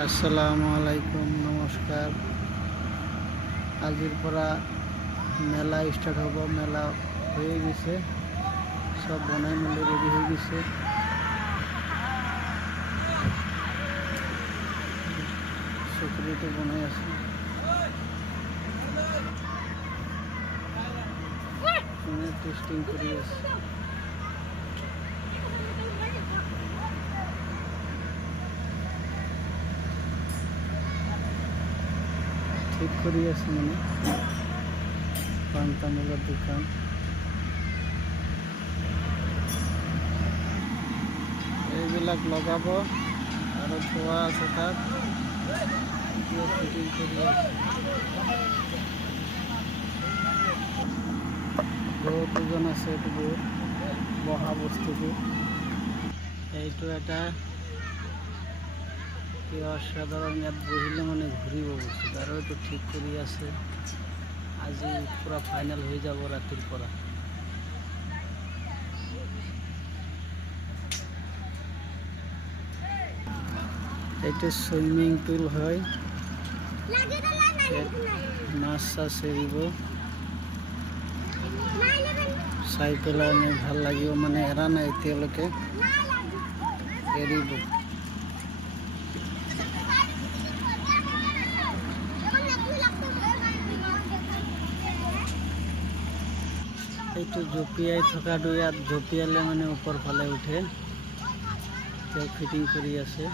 আসসালামু আলাইকুম, নমস্কার। আজির পরা মেলা স্টার্ট হব। মেলা হয়ে গেছে, সব বনাই মেলে রেডি হয়ে গেছে। সিকিউরিটি বনাই আছে, টেস্টিং করে আছে। ঠিক করে আছে মানে পান্তামুলার দোকান। এইবিলাক লগাব আৰু ধোৱা আছে তাত, ফিটিং কৰি আছে। বহুত ওজন আছে, এইটো বহুত বহা বস্তুটো। এইটো এটা কি অসাধারণ, ইয়াত বহিলে মানে ঘূৰিব বস্তুটো। আৰু এইটো ঠিক কৰি আছে, আজি পুৰা ফাইনেল হৈ যাব ৰাতিৰ পৰা। এইটো সুইমিং পুল হয়, মাছ চাছ এৰিব। চাই পেলাই ভাল লাগিব, মানে এৰা নাই এতিয়ালৈকে, এৰিব। এইটো জঁপিয়াই থকাটো, ইয়াত জঁপিয়ালে মানে ওপৰ ফালে উঠে। তেওঁ ফিটিং কৰি আছে।